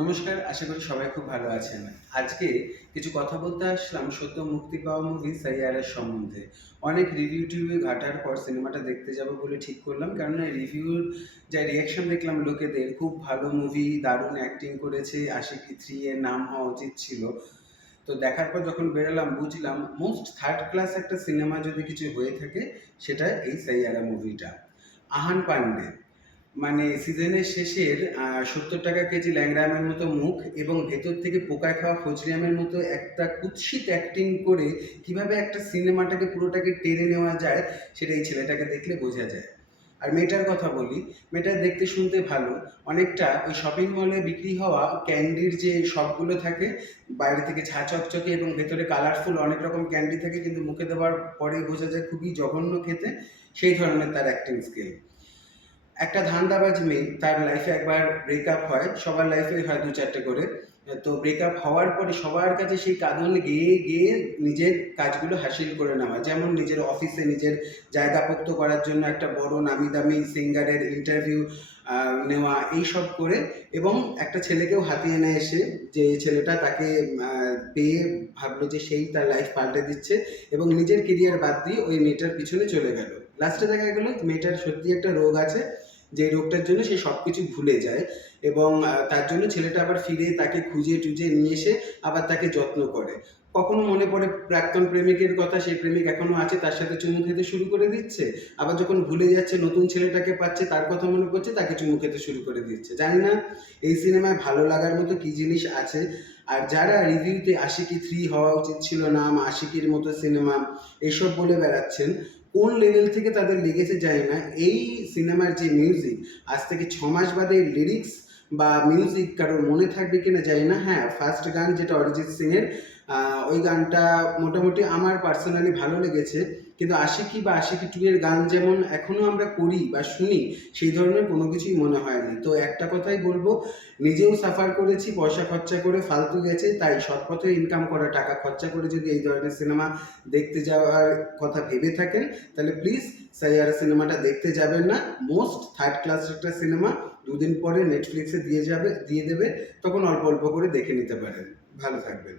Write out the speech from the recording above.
নমস্কার, আশা করি সবাই খুব ভালো আছেন। আজকে কিছু কথা বলতে আসলাম সদ্য মুক্তি পাওয়া মুভি 'সাইয়ারা'র সম্বন্ধে। অনেক রিভিউ ঘাটার পর সিনেমাটা দেখতে যাব বলে ঠিক করলাম। কেননা রিভিউর যা রিঅ্যাকশন দেখলাম লোকেদের, খুব ভালো মুভি, দারুণ অ্যাক্টিং করেছে, আশিকি 3 এর নাম হওয়া উচিত ছিল। তো দেখার পর যখন বেরোলাম বুঝলাম মোস্ট থার্ড ক্লাস একটা সিনেমা যদি কিছু হয়ে থাকে সেটা এই 'সাইয়ারা' মুভিটা। আহান পান্ডে মানে সিজনের শেষের ৭০ টাকা কেজি ল্যাংড়া আমের মতো মুখ এবং ভেতর থেকে পোকায় খাওয়া ফজলি আমের মতো একটা কুৎসিত অ্যাক্টিং করে কিভাবে একটা সিনেমাটাকে পুরোটাকে টেনে নেওয়া যায় সেটা এই ছেলেটাকে দেখলে বোঝা যায়। আর মেয়েটার কথা বলি, মেয়েটা দেখতে শুনতে ভালো, অনেকটা ওই শপিং মলে বিক্রি হওয়া ক্যান্ডির যে শপগুলো থাকে, বাইরে থেকে ঝাঁ চকচকে এবং ভেতরে কালারফুল অনেক রকম ক্যান্ডি থাকে কিন্তু মুখে দেওয়ার পরেই বোঝা যায় খুবই জঘন্য খেতে, সেই ধরনের তার অ্যাক্টিং স্কিল। একটা ধান্দাবাজ মেয়ে, তার লাইফে একবার ব্রেকআপ হয়, সবার লাইফে হয় দু চারটে করে। তো ব্রেকআপ হওয়ার পরে সবার কাছে সেই কাঁদন গেয়ে গেয়ে নিজের কাজগুলো হাসিল করে নেওয়া, যেমন নিজের অফিসে নিজের জায়গা পোক্ত করার জন্য একটা বড় নামি দামি সিঙ্গারের ইন্টারভিউ নেওয়া, এইসব করে এবং একটা ছেলেকেও হাতিয়ে নেয় এসে, যে ছেলেটা তাকে পেয়ে ভাবলো যে সেই তার লাইফ পাল্টে দিচ্ছে এবং নিজের কেরিয়ার বাদ দিয়ে ওই মেয়েটার পিছনে চলে গেল। লাস্টে দেখা গেলো মেয়েটার সত্যি একটা রোগ আছে, যে রোগটার জন্য সে সব কিছু ভুলে যায় এবং তার জন্য ছেলেটা আবার ফিরে তাকে খুঁজে টুজে নিয়ে এসে আবার তাকে যত্ন করে। কখনো মনে পড়ে প্রাক্তন প্রেমিকের কথা, সেই প্রেমিক এখনো আছে, তার সাথে চুমু খেতে শুরু করে দিচ্ছে। আবার যখন ভুলে যাচ্ছে নতুন ছেলেটাকে পাচ্ছে, তার কথা মনে পড়ছে, তাকে চুমু খেতে শুরু করে দিচ্ছে। জানি না এই সিনেমায় ভালো লাগার মতো কী জিনিস আছে। আর যারা রিভিউতে আশিকি 3 হওয়া উচিত ছিল নাম, আশিকির মতো সিনেমা এসব বলে বেড়াচ্ছেন, কোন লেভেল থেকে তাদের লেগেছে জানি না। এই সিনেমার যে মিউজিক, আজ থেকে 6 মাস বাদে লিরিক্স বা মিউজিক কারোর মনে থাকবে কিনা জানি না। হ্যাঁ, ফার্স্ট গান যেটা অরিজিৎ সিংয়ের, ওই গানটা মোটামুটি আমার পার্সোনালি ভালো লেগেছে, কিন্তু আশিকি বা আশিকি 2 এর গান যেমন এখনও আমরা করি বা শুনি, সেই ধরনের কোনো কিছুই মনে হয়নি। তো একটা কথাই বলবো, নিজেও সাফার করেছি, পয়সা খরচা করে ফালতু গেছে, তাই সৎ পথে ইনকাম করা টাকা খরচা করে যদি এই ধরনের সিনেমা দেখতে যাওয়ার কথা ভেবে থাকেন, তাহলে প্লিজ সাইয়ারা সিনেমাটা দেখতে যাবেন না। মোস্ট থার্ড ক্লাস একটা সিনেমা, দুদিন পরে নেটফ্লিক্সে দিয়ে দেবে, তখন অল্প অল্প করে দেখে নিতে পারেন। ভালো থাকবেন।